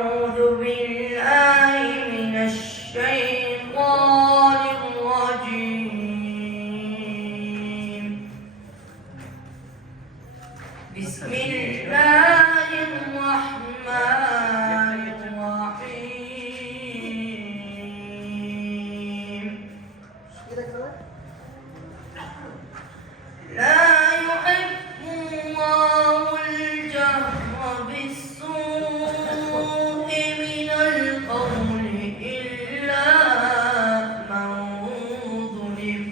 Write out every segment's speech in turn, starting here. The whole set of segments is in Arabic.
أعوذ بالله من الشيطان الرجيم. بسم الله الرحمن الرحيم. لا يحب الله الجهر بالسوء من القول إلا من ظلم،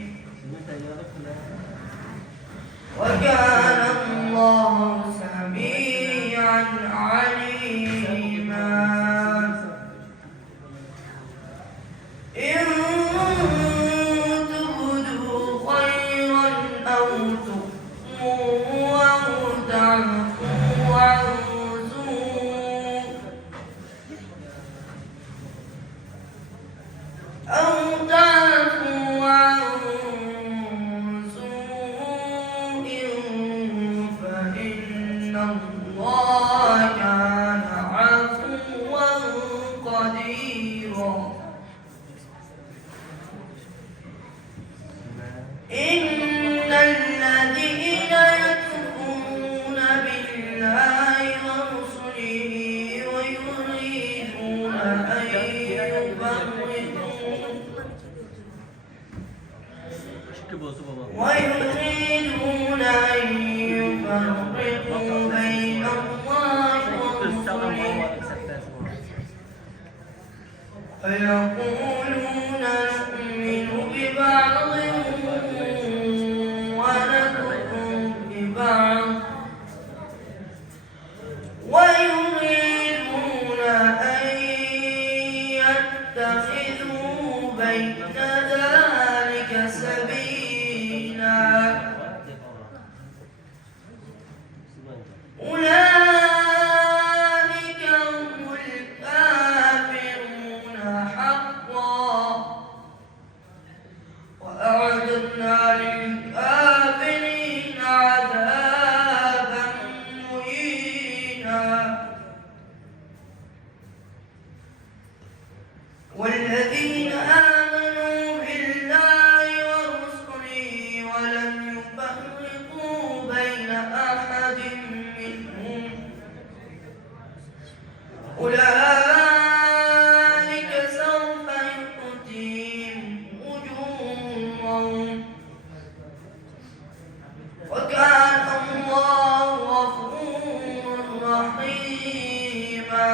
وكان الله سميعا عليما. إن تبدوا خيرا أو تخفوه أو تعفوا عن سوء فإن الله كان عفوا قديرا. إن الذين يكفرون بالله ورسله ويريدون أن يفرقوا بين الله ورسله فيقولون نؤمن ببعض ونكفر ببعض ويريدون أن يتخذوا بين ذلك سبيلا. أولئك هم الكافرون حقا، وأعتدنا للكافرين عذابا مهينا. والذين آمنوا بالله ورسله ولم يفرقوا بين أحد منهم أولئك سوف يؤتيهم أجورهم، وكان الله غفورا رحيما.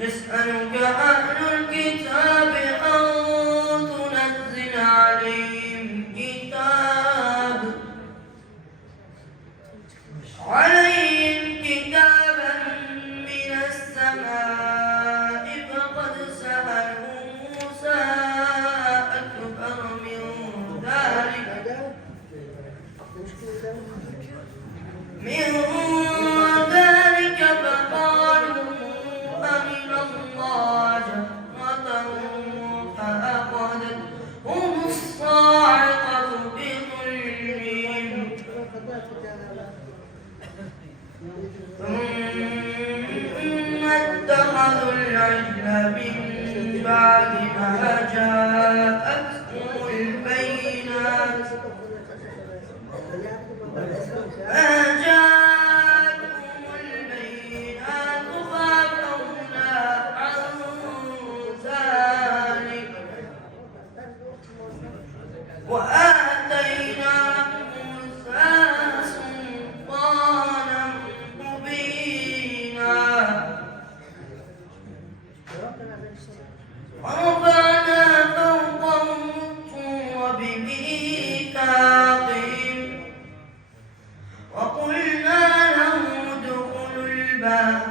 يسألك أهل الكتاب أن تنزل عليهم كتابا من السماء، فقد سألوا موسى أكبر من ذلك فقالوا أرنا الله جهرة فأخذتهم الصاعقة بظلمهم ثم اتخذوا العجل من بعد ما جاءتهم البينات فعفونا عن ذلك وآتينا موسى سلطانا مبينا. ورفعنا فوقهم الطور بميثاقهم وقلنا لهم ادخلوا الباب